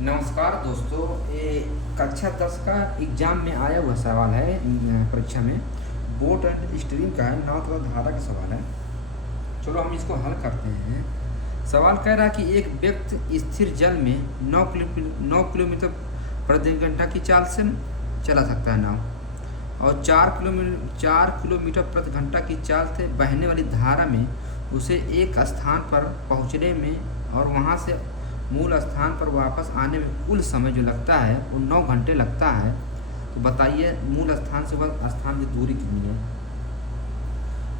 नमस्कार दोस्तों, ये कक्षा 10 का एग्जाम में आया हुआ सवाल है। परीक्षा में बोट एंड स्ट्रीम का है, नाव तथा धारा का सवाल है। चलो हम इसको हल करते हैं। सवाल कह रहा है कि एक व्यक्ति स्थिर जल में 9 किलोमीटर प्रति घंटा की चाल से चला सकता है नाव, और 4 किलोमीटर प्रति घंटा की चाल से बहने वाली धारा में उसे एक स्थान पर पहुंचने में और वहां से मूल स्थान पर वापस आने में कुल समय जो लगता है वो 9 घंटे लगता है। तो बताइए मूल स्थान से वह स्थान की दूरी कितनी है।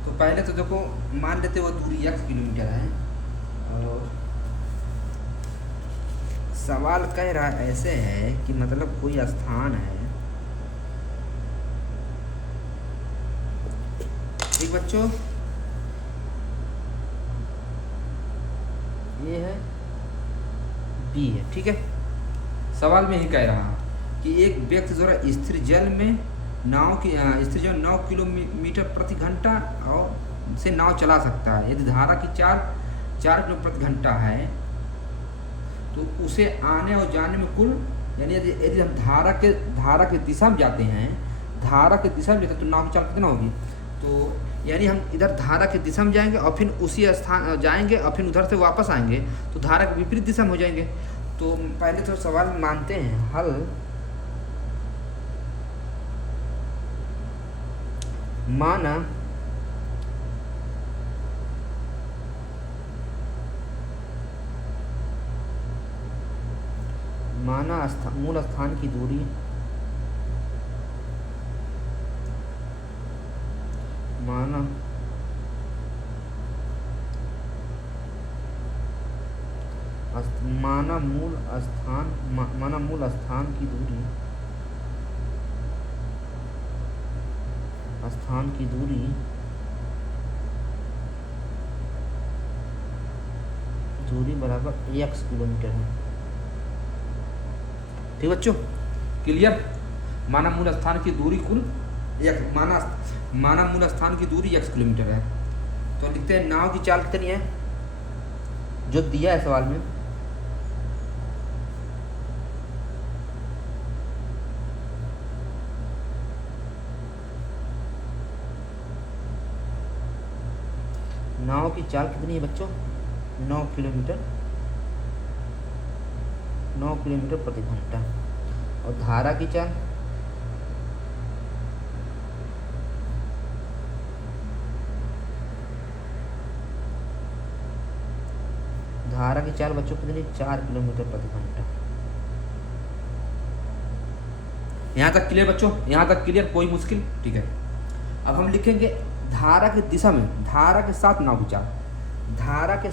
तो पहले तो देखो, मान लेते वो दूरी x किलोमीटर है, और सवाल कह रहा ऐसे है कि मतलब कोई स्थान है। ठीक बच्चों, ये है बी है। ठीक है, सवाल में ही कह रहा कि एक व्यक्ति द्वारा स्थिर जल में नाव की स्थिर जल 9 किलोमीटर प्रति घंटा और से नाव चला सकता है। यदि धारा की 4 किलोमीटर प्रति घंटा है तो उसे आने और जाने में कुल, यानी यदि हम धारा के दिशा में जाते हैं, तो नाव की चाल कितना होगी। तो यानी हम इधर धारा की दिशा में जाएंगे और फिर उसी स्थान जाएंगे और फिर उधर से वापस आएंगे तो धारा के विपरीत दिशा में हो जाएंगे। तो पहले तो सवाल मानते हैं हल। माना मूल स्थान की दूरी माना मूल स्थान की दूरी बराबर x किलोमीटर है। ठीक बच्चों, क्लियर। माना मूल स्थान की दूरी कुल x, माना मूल स्थान की दूरी x किलोमीटर है। तो लिखते हैं नाव की चाल कितनी है जो दिया है सवाल में। नाव की चाल कितनी है बच्चों, 9 किलोमीटर प्रति घंटा। और धारा की चाल बच्चों कितनी, 4 किलोमीटर प्रति घंटा। यहाँ तक क्लियर बच्चों, यहाँ तक क्लियर, कोई मुश्किल। ठीक है, अब हम लिखेंगे धारा की दिशा में, धारा के साथ नाव की चाल, धारा की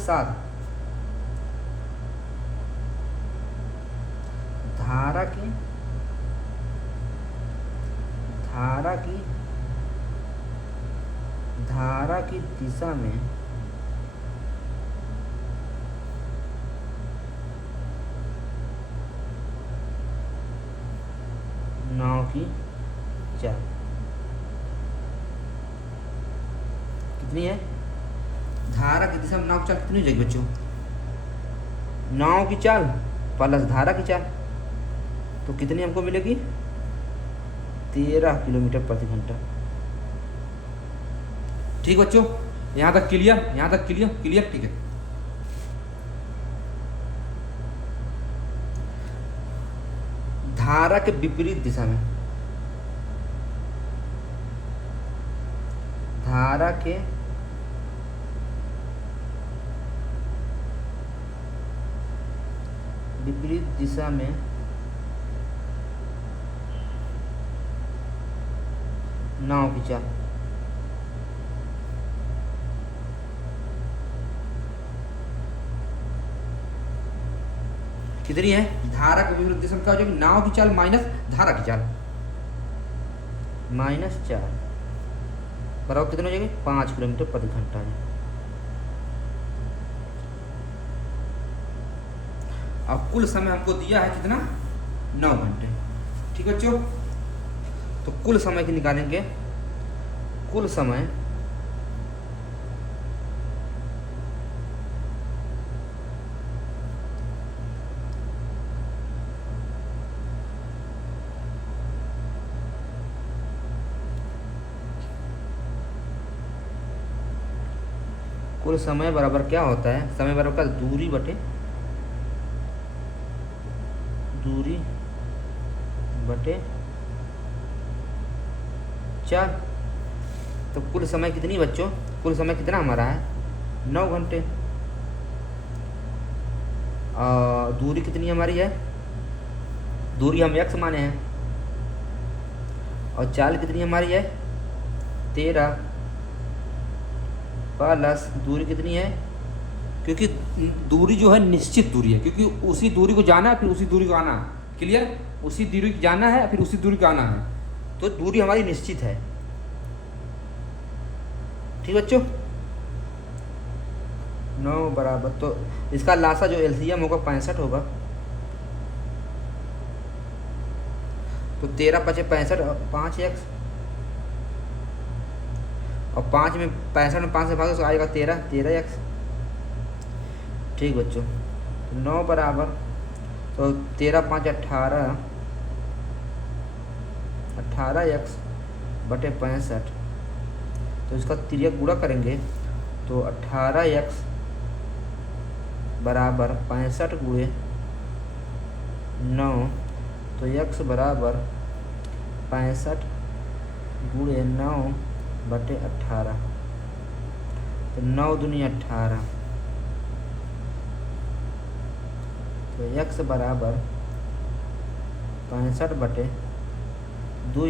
दिशा में नाव की चाल कितनी है। धारा की दिशा में नाव की चाल कितनी हो जाएगी बच्चों, नाव की चाल प्लस धारा की चाल, तो कितनी हमको मिलेगी, 13 किलोमीटर प्रति घंटा। ठीक बच्चों, यहाँ तक क्लियर। ठीक है, धारा के विपरीत दिशा में, धारा के विपरीत दिशा में नाव की चाल कितनी है। धारा के विपरीत दिशा में क्या हो जाएगी, नाव की चाल माइनस धारा की चाल, -4 बराबर कितने हो जाएगी, 5 किलोमीटर प्रति घंटा है। अब कुल समय हमको दिया है कितना, 9 घंटे। ठीक बच्चों, तो कुल समय की निकालेंगे। कुल समय कुल समय बराबर क्या होता है, समय बराबर का दूरी बटे दूरी बटे चाल। तो कुल समय कितनी बच्चों, कुल समय कितना हमारा है 9 घंटे। दूरी कितनी हमारी है, दूरी हम x माने हैं, और चाल कितनी हमारी है 13 प्लस दूरी कितनी है, क्योंकि दूरी जो है निश्चित दूरी है, क्योंकि उसी दूरी को जाना है फिर उसी दूरी को आना है। क्लियर, उसी दूरी को जाना है फिर उसी दूरी को आना है, तो दूरी हमारी निश्चित है। ठीक बच्चों, 9 बराबर, तो इसका लासा जो एलसीएम होगा 65 होगा, तो 13 पचे 65, 5x, और 5 में 65 में 5 से भागो तो आएगा 13x। ठीक बच्चों, 9 बराबर, तो 13 5 18, 18x बटे 65, तो इसका तिर्यक गुणा करेंगे तो 18x बराबर 65 गुणे 9, तो x बराबर 65 गुणे 9 बटे 18, तो 9 दूनी 18, तो x बराबर 65 बटे 2,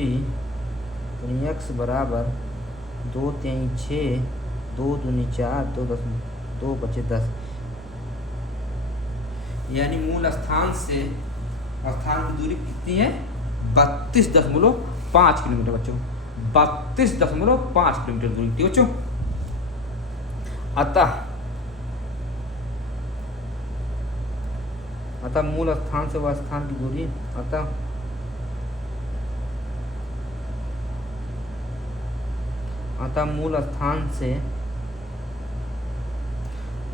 तो x बराबर 2 3 6, 2 दूनी 4, 2 10, 2 बचे 10, यानी मूल स्थान से स्थान की दूरी कितनी है 32.5 किलोमीटर बच्चों, 32.5 किलोमीटर दूरी। ठीक बच्चों, अतः मूल स्थान से वह स्थान की दूरी, अतः मूल स्थान से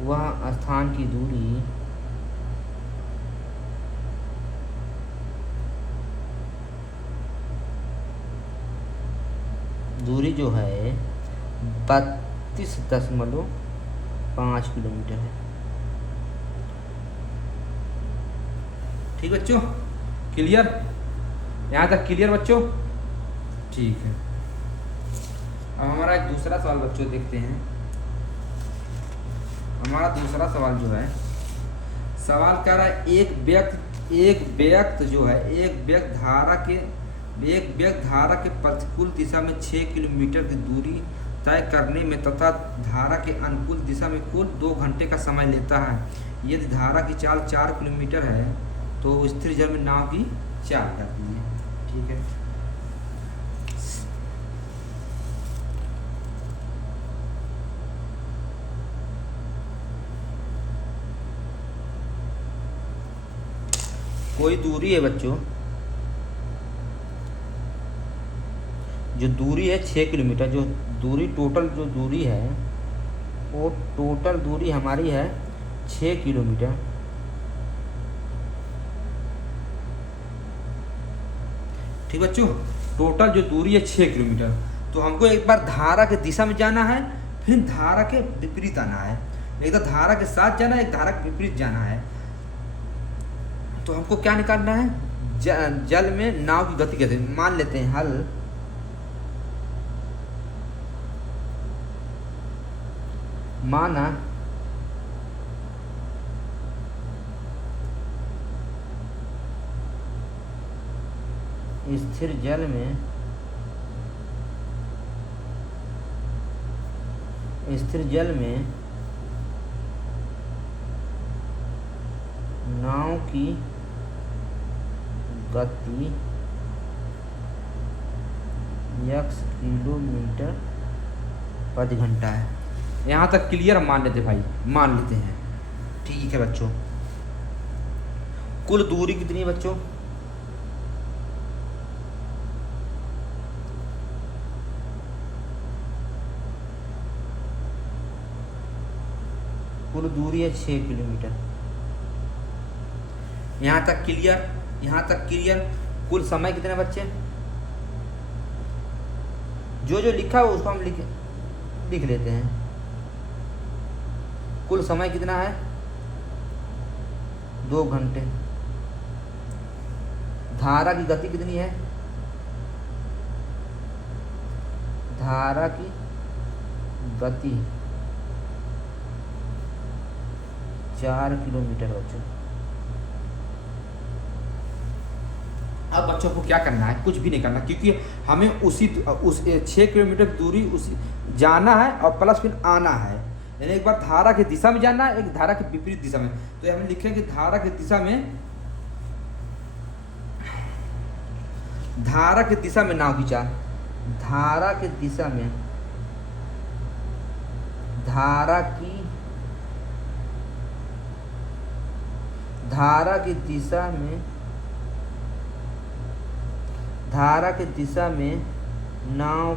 वह स्थान की दूरी जो है 32.5 किलोमीटर है। ठीक बच्चों, क्लियर, यहाँ तक क्लियर बच्चों? ठीक है, अब हमारा एक दूसरा सवाल बच्चों देखते हैं। हमारा दूसरा सवाल जो है, सवाल कह रहा है एक व्यक्ति जो है एक व्यक्ति धारा के प्रतिकूल दिशा में 6 किलोमीटर की दूरी तय करने में तथा धारा के अनुकूल दिशा में कुल 2 घंटे का समय लेता है। यदि धारा की चाल 4 किलोमीटर है तो स्थिर जल में नाव की चाल करती है। ठीक है, कोई दूरी है बच्चों, जो दूरी है 6 किलोमीटर, जो दूरी टोटल जो दूरी है वो टोटल दूरी हमारी है 6 किलोमीटर। ठीक बच्चों, टोटल जो दूरी है 6 किलोमीटर, तो हमको एक बार धारा के दिशा में जाना है, फिर धारा के विपरीत आना है, एक तो धारा के साथ जाना है, एक धारा के विपरीत जाना है। तो हमको क्या निकालना है, जल में नाव की गति कैसे, मान लेते हैं हल माना स्थिर जल में नाव की गति x किलोमीटर प्रति घंटा है। यहाँ तक क्लियर मान लेते भाई, मान लेते हैं। ठीक है बच्चों, कुल दूरी कितनी है बच्चों, कुल दूरी है 6 किलोमीटर। यहाँ तक क्लियर। कुल समय कितने बच्चे, जो लिखा है उसको हम लिख लेते हैं। कुल समय कितना है 2 घंटे। धारा की गति कितनी है, धारा की गति 4 किलोमीटर बच्चों। अब बच्चों को क्या करना है, कुछ भी नहीं करना, क्योंकि हमें उस 6 किलोमीटर दूरी उसी जाना है और प्लस फिर आना है। यानी एक बार धारा की दिशा में जाना है, एक धारा के विपरीत दिशा में। तो हम लिखें कि धारा की दिशा में, धारा की दिशा में नाव की चाल, धारा की दिशा में, धारा की दिशा में, धारा की दिशा में नाव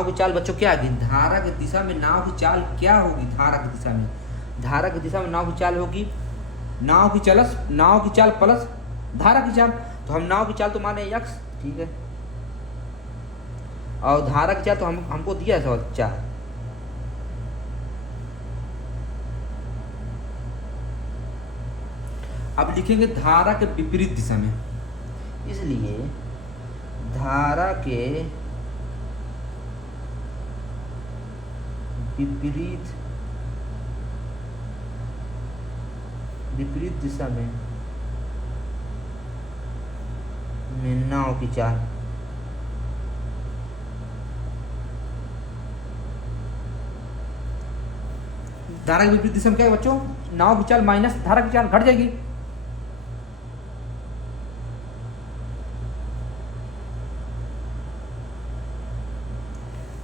की चाल बच्चों क्या होगी, धारा की दिशा में नाव की चाल क्या होगी, धारा की दिशा में, धारा की दिशा में नाव की चाल होगी नाव की चाल प्लस धारा की चाल। तो हम नाव की चाल तो माने x, ठीक है, और धारा की चाल तो हमको दिया है सवाल 4। अब लिखेंगे धारा के विपरीत दिशा में, इसलिए धारा के विपरीत दिशा में नाव की चाल। धारा के विपरीत दिशा में क्या है बच्चों, नाव की चाल माइनस धारा की चाल घट जाएगी।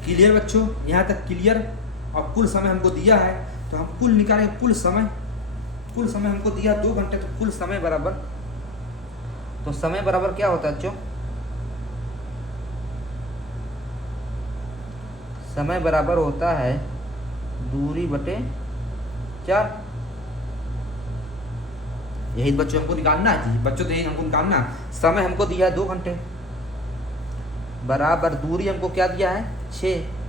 क्लियर बच्चों, यहाँ तक क्लियर। और कुल समय हमको दिया है तो हम कुल निकालेंगे, कुल समय हमको दिया 2 घंटे, तो कुल समय बराबर, तो समय बराबर क्या होता है बच्चों, समय बराबर होता है दूरी बटे 4। यही बच्चों हमको निकालना है जी, बच्चों तो यही हमको निकालना है। समय हमको दिया है 2 घंटे बराबर दूरी हमको क्या दिया है 6।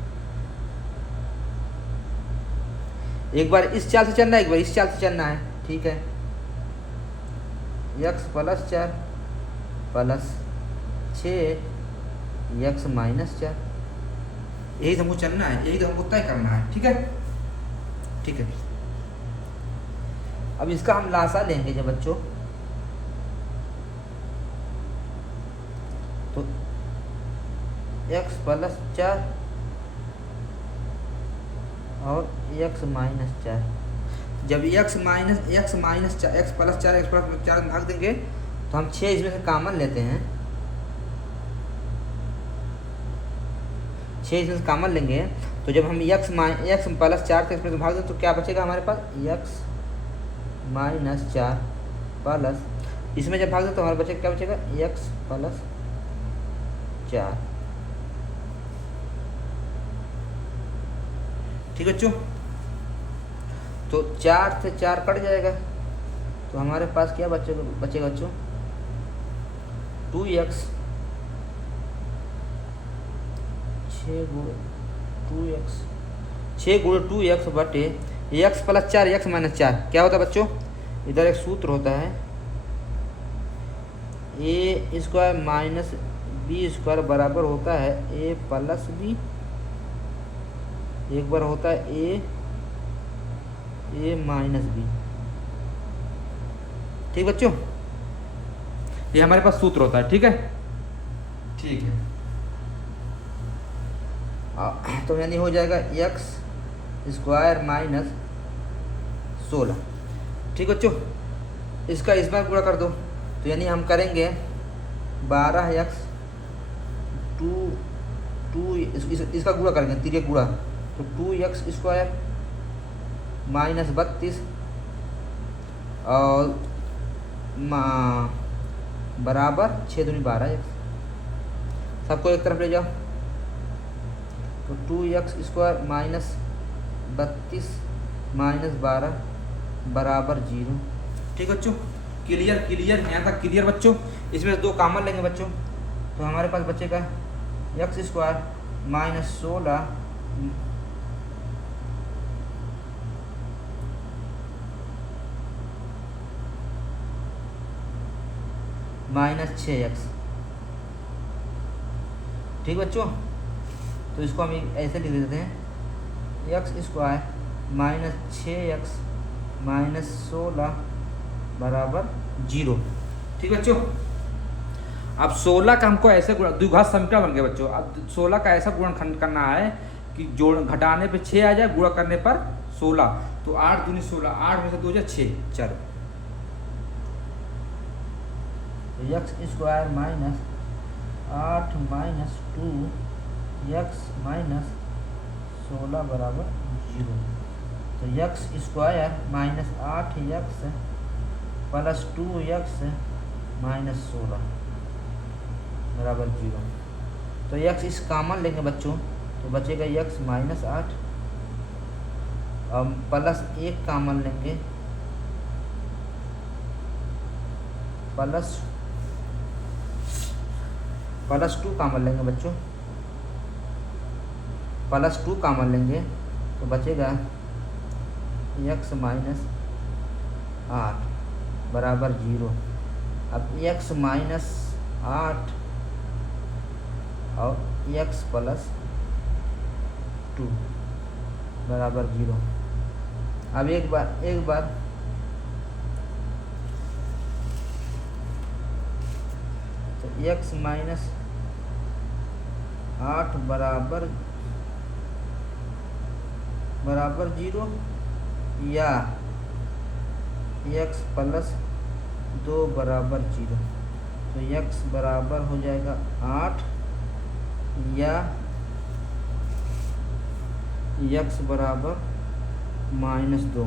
एक बार इस चाल से चलना है, एक बार इस चाल से चलना है, ठीक है। x + 4 + 6 x - 4, यही हमको चलना है, यही तो हमको तय करना है, ठीक है, ठीक है। अब इसका हम लासा लेंगे जब बच्चों, तो x + 4 और x - 4, जब x + 4 में भाग देंगे तो हम 6 इसमें से कॉमन लेते हैं, 6 इसमें से कॉमन लेंगे। तो जब हम x + 4 से इसमें भाग दें तो क्या बचेगा हमारे पास, x - 4 प्लस, इसमें जब भाग दें तो हमारे बचेगा क्या बचेगा, x + 4, ठीक है बच्चों। तो 4 से 4 कट जाएगा तो हमारे पास क्या बचेगा बच्चों, 2x 6 गुणे 2x बटे x + 4 x - 4 क्या होता है बच्चों, इधर एक सूत्र होता है a² - b² बराबर होता है a + b, एक बार होता है a - b, ठीक बच्चों, ये हमारे पास सूत्र होता है, ठीक है, ठीक है। तो यानी हो जाएगा x² - 16, ठीक बच्चों। इसका इस बार गुणा कर दो, तो यानी हम करेंगे 12x 2 इसका गुणा करेंगे, तिर्यक गुणा, तो 2x² - 32 और बराबर 6 दूनी 12x, सबको एक तरफ ले जाओ, तो 2x² - 32 - 12 बराबर 0, ठीक बच्चों। क्लियर, यहाँ तक क्लियर बच्चों। इसमें 2 कॉमन लेंगे बच्चों, तो हमारे पास बचेगा x² -16 -6x। ठीक बच्चों, तो इसको हम ऐसे लिख देते हैं x² -6x -16 बराबर 0। ठीक बच्चों, अब 16 का हमको ऐसे द्विघात समीकरण बन गया बच्चों। अब 16 का ऐसा गुणनखंड करना है कि जोड़ घटाने पे 6 आ जाए, गुणा करने पर 16। तो 8 दूनी 16, 8 में से 2 जाए 6। चलो, तो x² -8 -2x -16 बराबर 0। तो x² -8x + 2x -16 बराबर 0। तो x इस कॉमन लेंगे बच्चों, तो बचेगा x -8 और प्लस 1 कॉमन लेंगे, प्लस 2 कॉमन लेंगे बच्चों, प्लस 2 कॉमन लेंगे तो बचेगा x -8 बराबर 0। अब x -8 और x + 2 बराबर 0। अब एक बार तो x -8 बराबर 0 या x + 2 बराबर 0। तो x बराबर हो जाएगा 8 या x बराबर -2।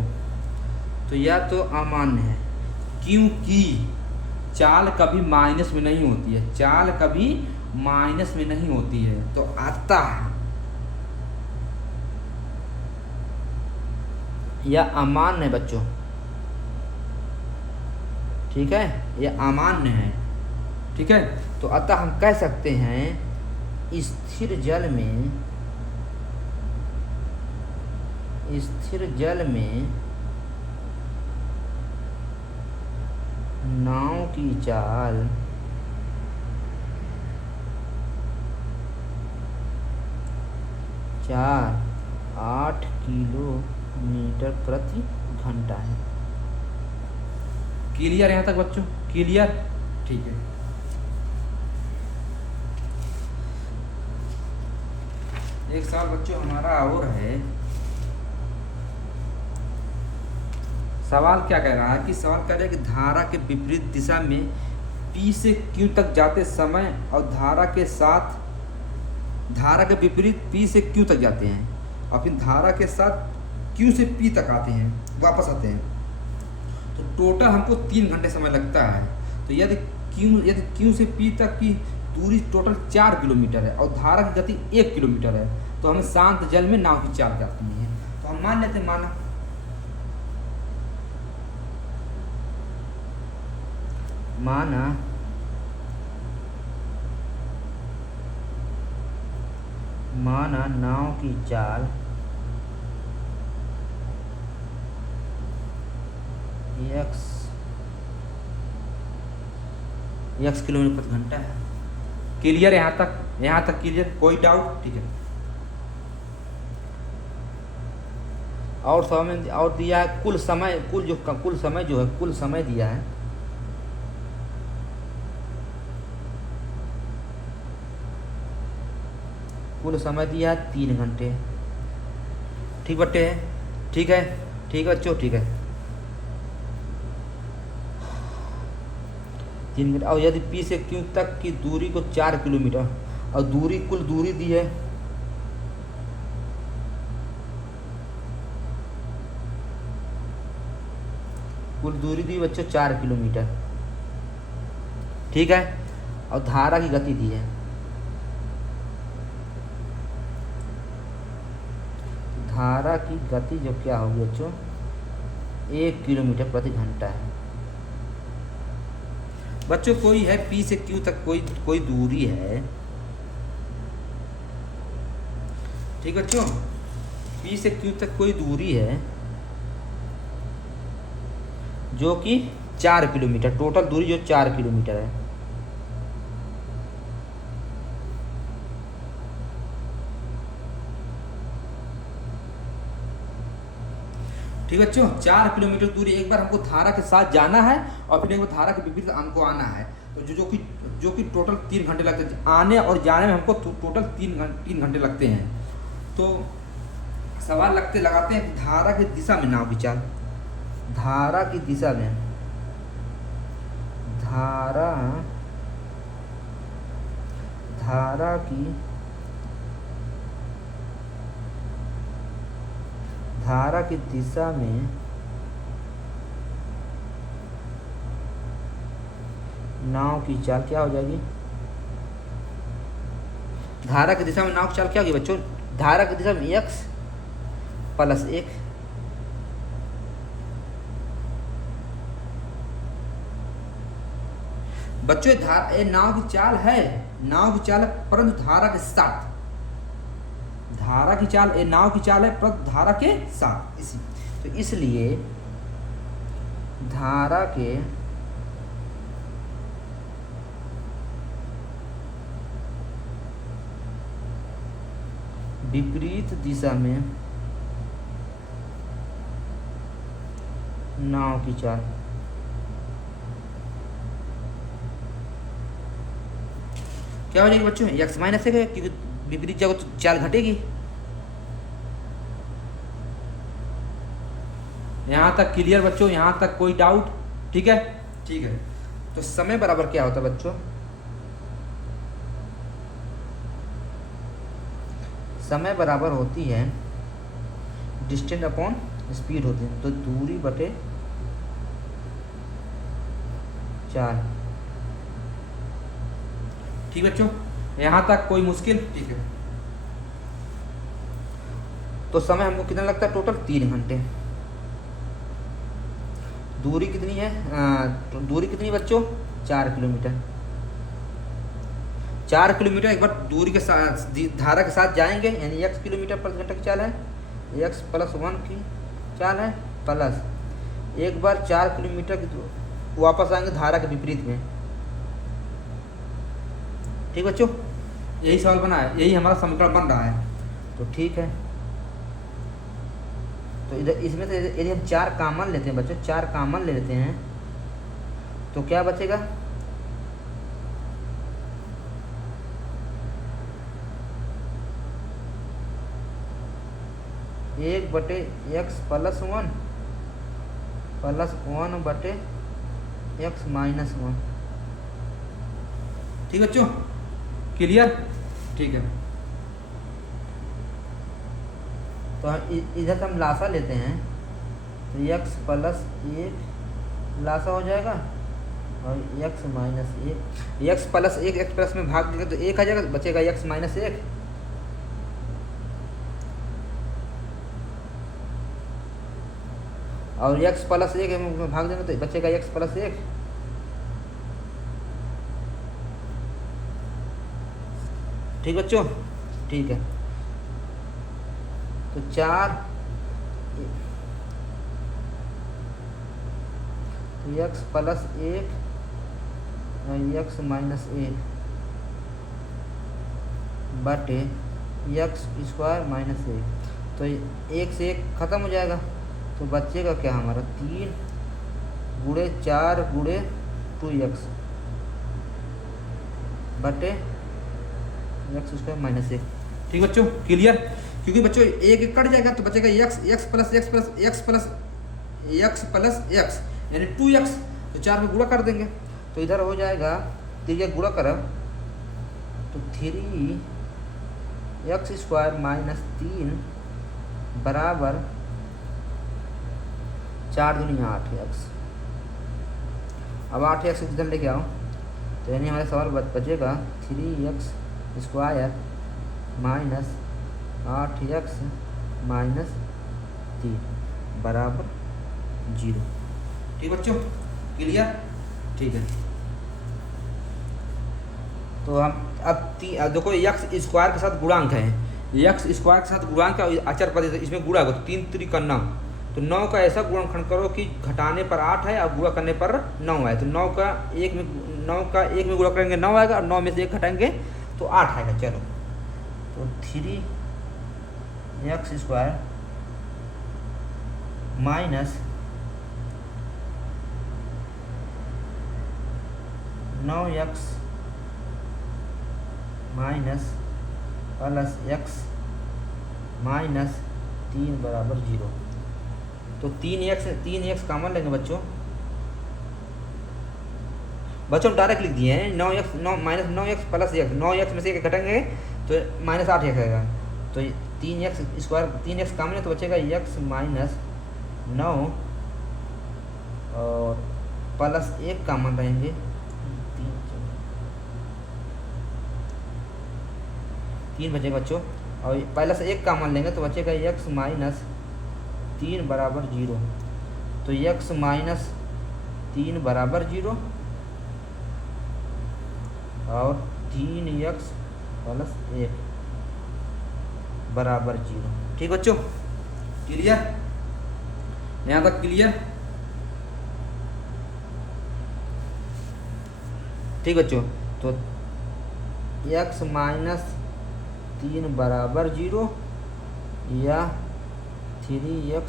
तो या तो अमान्य है, क्योंकि चाल कभी माइनस में नहीं होती है, चाल कभी माइनस में नहीं होती है। तो आता है या अमान्य है बच्चों। ठीक है, ये अमान्य है। ठीक है, तो अतः हम कह सकते हैं स्थिर जल में नाव की चाल 8 किलोमीटर प्रति घंटा है। क्लियर यहाँ तक बच्चों? क्लियर? ठीक है। एक सवाल बच्चों हमारा और है। सवाल क्या कह रहा है कि कह रहा है कि धारा के विपरीत दिशा में P से Q तक जाते समय और धारा के विपरीत P से Q तक जाते हैं और फिर धारा के साथ Q से P तक आते हैं, वापस आते हैं। तो टोटल हमको 3 घंटे समय लगता है। तो यदि Q से P तक की दूरी टोटल 4 किलोमीटर है और धारा की गति 1 किलोमीटर है, तो हमें शांत जल में नाव की चाल करनी है। तो हम मान लेते हैं, माना नाव की चाल x किलोमीटर प्रति घंटा है। क्लियर? यहाँ तक क्लियर? कोई डाउट? ठीक है। और समय और दिया है कुल समय दिया है। कुल समय दिया है 3 घंटे। ठीक बट्टे? ठीक है बच्चों, ठीक है। 3 घंटे। और यदि P से Q तक की दूरी को 4 किलोमीटर और कुल दूरी दी है बच्चों 4 किलोमीटर। ठीक है, और धारा की गति दी है। धारा की गति जो क्या होगी बच्चों, 1 किलोमीटर प्रति घंटा है। बच्चों कोई है P से Q तक कोई दूरी है, ठीक बच्चों, P से Q तक कोई दूरी है जो कि 4 किलोमीटर, टोटल दूरी जो 4 किलोमीटर है। ठीक बच्चों, 4 किलोमीटर दूरी। एक बार हमको धारा के साथ जाना है और फिर एक बार धारा के विपरीत हमको आना है, तो जो कि टोटल 3 घंटे लगते हैं। आने और जाने में हमको टोटल 3 घंटे लगते हैं। तो सवाल लगाते हैं धारा की दिशा में नाव की चाल। धारा की दिशा में धारा की दिशा में नाव की चाल क्या हो जाएगी? धारा की दिशा में नाव की चाल क्या होगी बच्चों? धारा की दिशा में x प्लस 1 बच्चों, ये नाव की चाल है, परंतु धारा के साथ। धारा की चाल, ये नाव की चाल है परंतु धारा के साथ। तो इसलिए धारा के विपरीत दिशा में नाव की चाल। क्या हो जाएगी बच्चों? x माइनस 1 है, क्योंकि विपरीत जाओगे तो चाल घटेगी। यहाँ तक क्लियर बच्चों? यहाँ तक कोई डाउट? ठीक है, ठीक है। तो समय बराबर क्या होता है बच्चों? समय बराबर होती है डिस्टेंस अपॉन स्पीड होती है, तो दूरी बटे चाल। ठीक बच्चों, यहाँ तक कोई मुश्किल? ठीक है। तो समय हमको कितना लगता है? टोटल 3 घंटे। दूरी कितनी है? दूरी कितनी बच्चों? 4 किलोमीटर। 4 किलोमीटर एक बार दूरी के साथ, धारा के साथ जाएंगे, यानी x किलोमीटर प्रति घंटा की चाल है, x प्लस 1 की चाल है, प्लस एक बार 4 किलोमीटर की वापस आएंगे धारा के विपरीत में। ठीक बच्चों, यही सवाल बना है, यही हमारा समीकरण बन रहा है। तो ठीक है, तो इधर इसमें से यदि हम 4 कॉमन लेते हैं बच्चों, 4 कॉमन ले लेते हैं, तो क्या बचेगा? एक बटे x प्लस 1 बटे x माइनस 1। ठीक बच्चों, क्लियर? ठीक है। तो इधर हम लासा लेते हैं, तो x प्लस 1 लासा हो जाएगा और x minus 1, x plus 1 x plus में भाग देंगे तो 1 आ जाएगा, बचेगा x माइनस 1। और x प्लस 1 में भाग देंगे तो बचेगा x प्लस 1। ठीक बच्चों, ठीक है। तो 4 x प्लस 1 x माइनस 1 बटे x स्क्वायर माइनस 1, तो 1 से 1 खत्म हो जाएगा, तो बचेगा क्या हमारा? 3 गुणे 4 गुणे 2x बटे x स्क्वायर माइनस 1। ठीक बच्चों, क्लियर? क्योंकि बच्चों 1 कट जाएगा तो बचेगा x प्लस x यानी 2x, तो 4 में गुणा कर देंगे तो इधर हो जाएगा, तो गुणा करा तो 3x स्क्वायर माइनस 3 बराबर 4 दूनी 8x। अब 8x इधर लेके आओ, तो यानी हमारे सवाल बचेगा 3x square minus 8x minus 3 बराबर 0। ठीक बच्चों, क्लियर? ठीक है। तो हम अब देखो x स्क्वायर के साथ गुणांक है, एक्स स्क्वायर के साथ गुणांक का अचर पद है, इसमें गुणा होगा तो 3 3 का 9, तो 9 का ऐसा गुणनखंड करो कि घटाने पर 8 है और गुणा करने पर 9 है, तो 9 का 1 में गुणा करेंगे 9 आएगा और 9 में से 1 घटाएंगे तो 8 आएगा। चलो तो 3x square minus 9x minus plus x minus 3 बराबर 0। तो 3x कॉमन लेंगे बच्चों हम डायरेक्ट लिख दिए हैं 9 minus 9x plus x, 9x में से एक घटाएंगे तो माइनस 8x आएगा, तो 3x स्क्वायर 3x कॉमन है तो बचेगा x माइनस 9 और प्लस 1 कॉमन रहेंगे 3 बचेगा बच्चों, और पहले से 1 कॉमन लेंगे तो बचेगा x माइनस 3 बराबर 0। तो x माइनस 3 बराबर 0 और 3x प्लस 1 बराबर 0। ठीक बच्चों, क्लियर? यहाँ तक क्लियर? ठीक बच्चों, तो x माइनस 3 बराबर 0 या 3x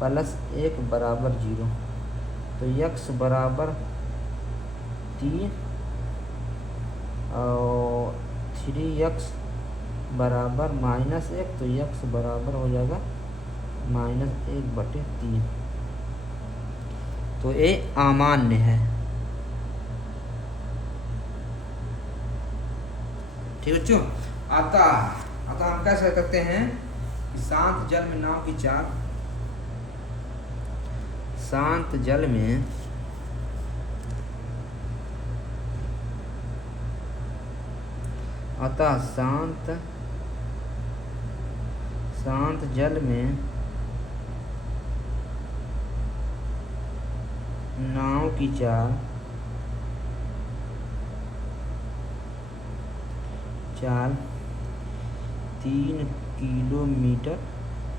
प्लस 1 बराबर 0, तो x बराबर 3 और 3x बराबर माइनस 1, तो x बराबर हो जाएगा माइनस 1/3। तो ये अमान्य है। ठीक बच्चों, अतः हम क्या कह सकते हैं कि शांत जल में नाव की चाल, शांत जल में अतः शांत जल में नाव की चाल 3 किलोमीटर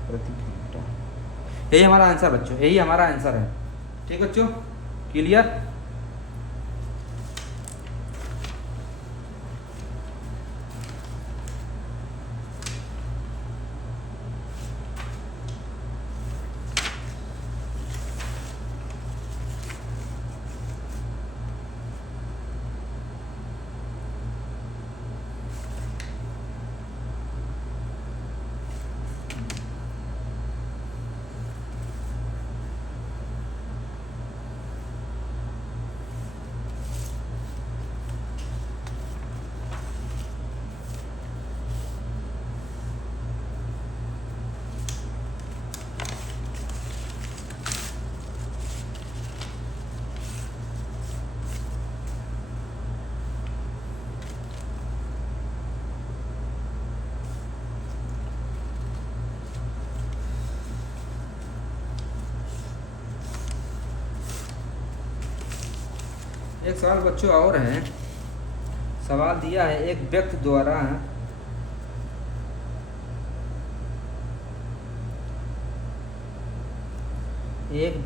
प्रति घंटा। यही हमारा आंसर बच्चों, यही हमारा आंसर है। ठीक बच्चों, क्लियर? एक सवाल बच्चों और है। सवाल दिया है एक व्यक्ति द्वारा एक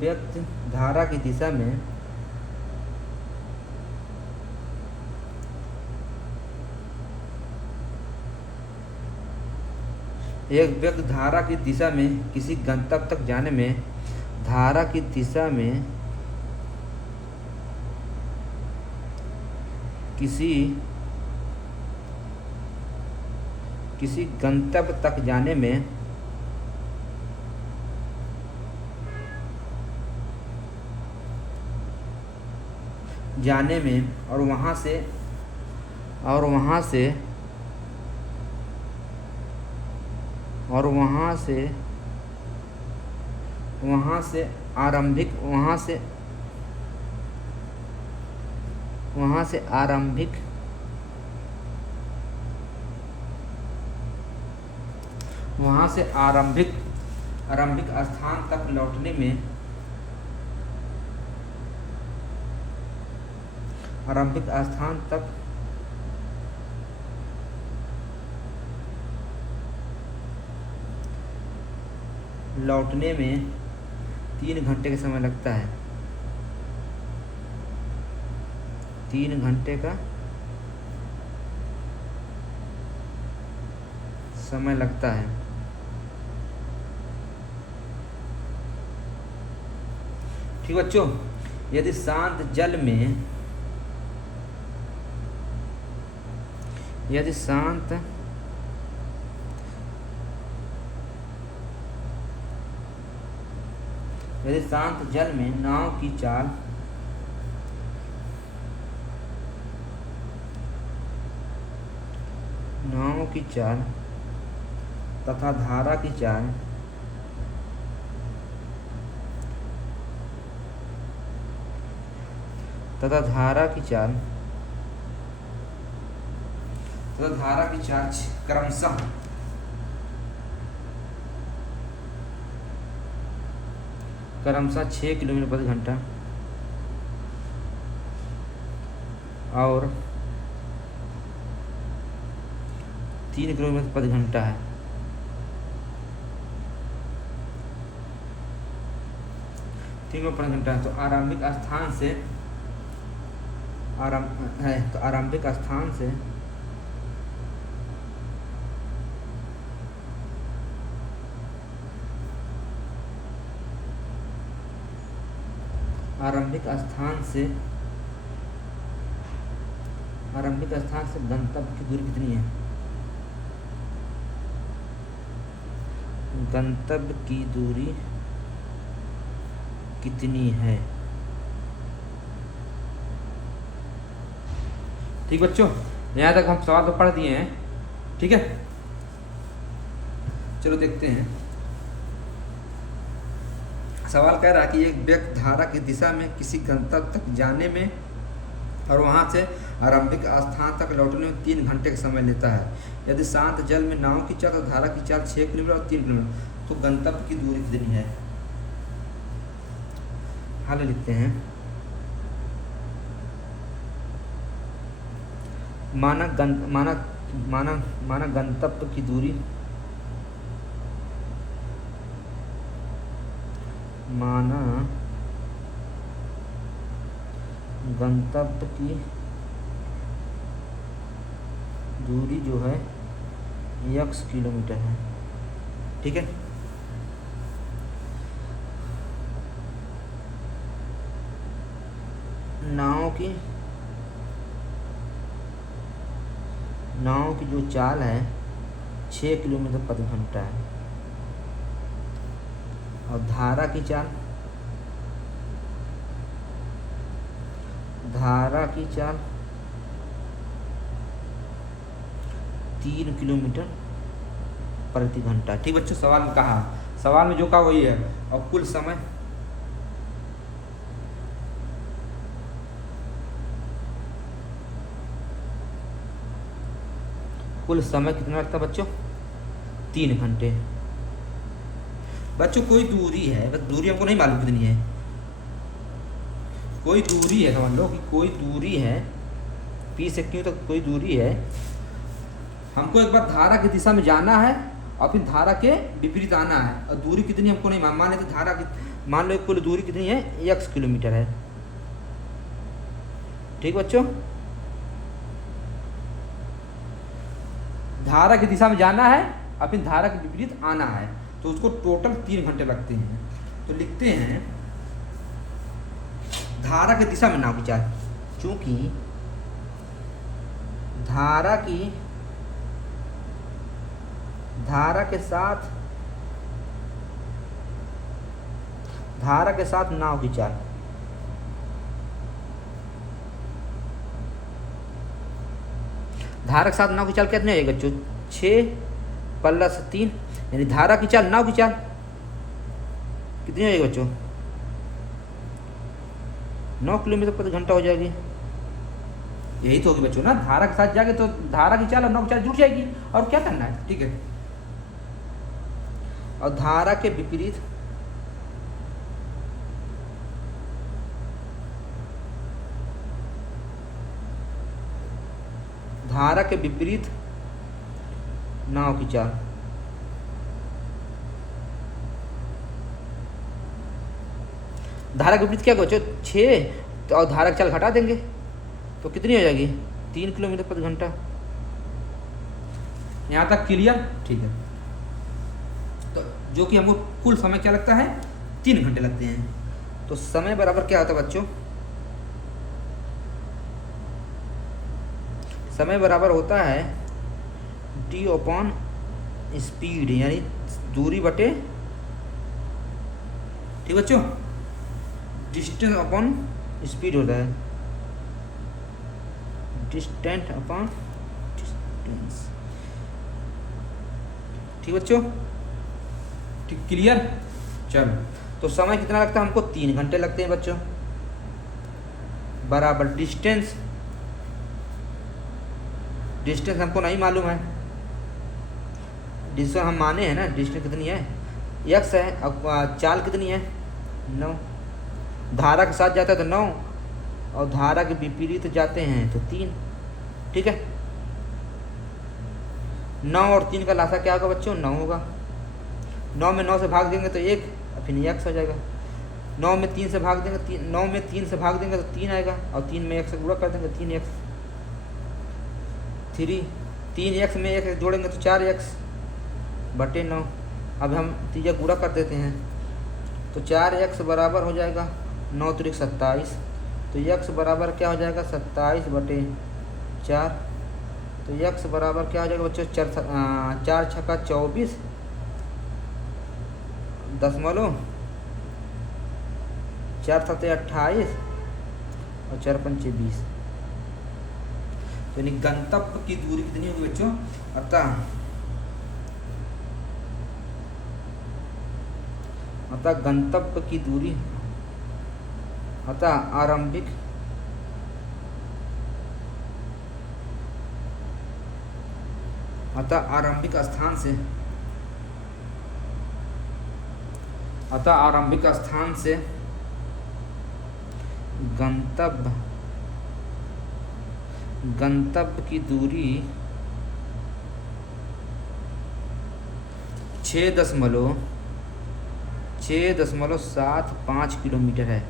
व्यक्ति धारा की दिशा में किसी गंतव्य तक जाने में धारा की दिशा में किसी गंतव्य तक जाने में और वहाँ से आरंभिक स्थान तक लौटने में आरंभिक स्थान तक लौटने में 3 घंटे का समय लगता है। 3 घंटे का समय लगता है। ठीक बच्चों, यदि शांत जल में यदि शांत जल में नाव की चाल तथा धारा की चाल क्रमशः 6 किलोमीटर प्रति घंटा और 3 किलोमीटर प्रति घंटा है। 3 किलोमीटर प्रति घंटा है। तो आरंभिक स्थान से गंतव्य की दूरी कितनी है? गंतव्य की दूरी कितनी है? ठीक बच्चों, यहाँ तक हम सवाल तो पढ़ दिए हैं। ठीक है, चलो देखते हैं। सवाल कह रहा है कि एक व्यक्ति धारा की दिशा में किसी गंतव्य तक जाने में और वहां से आरंभिक स्थान तक लौटने में 3 घंटे का समय लेता है। यदि शांत जल में नाव की चाल और धारा की चाल 6 किलोमीटर और 3 किलोमीटर, तो गंतव्य की दूरी कितनी है? हल लिखते हैं। माना गंतव्य की दूरी जो है x किलोमीटर है। ठीक है, नाव की जो चाल है 6 किलोमीटर प्रति घंटा है और धारा की चाल 3 किलोमीटर प्रति घंटा। ठीक बच्चों, सवाल में कहा, सवाल में जो कहा वही है। और कुल समय कितना लगता है बच्चों? 3 घंटे। बच्चों कोई दूरी है, बस दूरी हमको नहीं मालूम कितनी है। कोई दूरी है, समझ लो कि कोई दूरी है, P से Q तक कोई दूरी है। हमको एक बार धारा की दिशा में जाना है और फिर धारा के विपरीत आना है, और दूरी कितनी हमको नहीं मान लेते। धारा की मान लो कुल दूरी कितनी है? x किलोमीटर है। ठीक बच्चों, धारा की दिशा में जाना है और फिर धारा के विपरीत आना है, तो उसको टोटल 3 घंटे लगते हैं। तो लिखते हैं धारा की दिशा में नाव की चाल, चूंकि धारा के साथ नाव की चाल कितनी आएगी बच्चों? 6 + 3, यानी धारा की चाल नाव की चाल कितनी आएगी बच्चों? 9 किलोमीटर प्रति घंटा हो जाएगी। यही तो होगी बच्चों ना, धारा के साथ जाके तो धारा की चाल और नाव की चाल जुड़ जाएगी, और क्या करना है। ठीक है, और धारा के विपरीत धारा के विपरीत नाव की चाल। धारा के विपरीत क्या बच्चों 6, तो और धारा की चाल घटा देंगे तो कितनी हो जाएगी 3 किलोमीटर प्रति घंटा। यहाँ तक क्लियर? ठीक है। तो जो कि हमको कुल समय क्या लगता है 3 घंटे लगते हैं। तो समय बराबर क्या होता है बच्चों, समय बराबर होता है d अपॉन स्पीड, यानी दूरी बटे, ठीक बच्चों, डिस्टेंस अपॉन स्पीड होता है, डिस्टेंस अपॉन डिस्टेंस। ठीक बच्चों, ठीक क्लियर? चलो, तो समय कितना लगता है हमको 3 घंटे लगते हैं बच्चों, बराबर डिस्टेंस, डिस्टेंस हमको नहीं मालूम है, डिस्टेंस हम माने हैं ना, डिस्टेंस कितनी है x है, अब चाल कितनी है 9, धारा के साथ जाता है तो 9, और धारा के विपरीत जाते हैं तो 3। ठीक है, 9 और 3 का लासा क्या होगा बच्चों 9 होगा। 9 में 9 से भाग देंगे तो 1, फिर x हो जाएगा। 9 में 3 से भाग देंगे 9 में 3 से भाग देंगे तो 3 आएगा, और 3 में 1 से गुणा कर देंगे 3x, 3x में 1 जोड़ेंगे तो 4x बटे 9। अब हम तीजा गुणा कर देते हैं तो 4x बराबर हो जाएगा 9 त्रिक 27, तो x बराबर क्या हो जाएगा 27 बटे 4। तो x बराबर क्या हो जाएगा बच्चों 4 छक्का 24 दशमलव 4 सत्ते 28 और 4 पंचे 20। तो यानी गंतव्य की दूरी कितनी होगी बच्चों, अतः गंतव्य की दूरी, अतः आरंभिक स्थान से गंतव्य की दूरी 6.75 किलोमीटर है।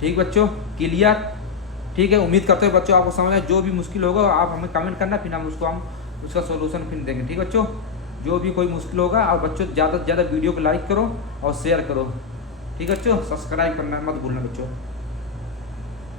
ठीक बच्चों, क्लियर? ठीक है, उम्मीद करते हैं बच्चों आपको समझ आए। जो भी मुश्किल होगा आप हमें कमेंट करना, फिर हम उसका सोल्यूशन फिर देंगे। ठीक बच्चों, जो भी कोई मुश्किल होगा, और बच्चों ज़्यादा से ज़्यादा वीडियो को लाइक करो और शेयर करो। ठीक बच्चों, सब्सक्राइब करना मत भूलना बच्चों।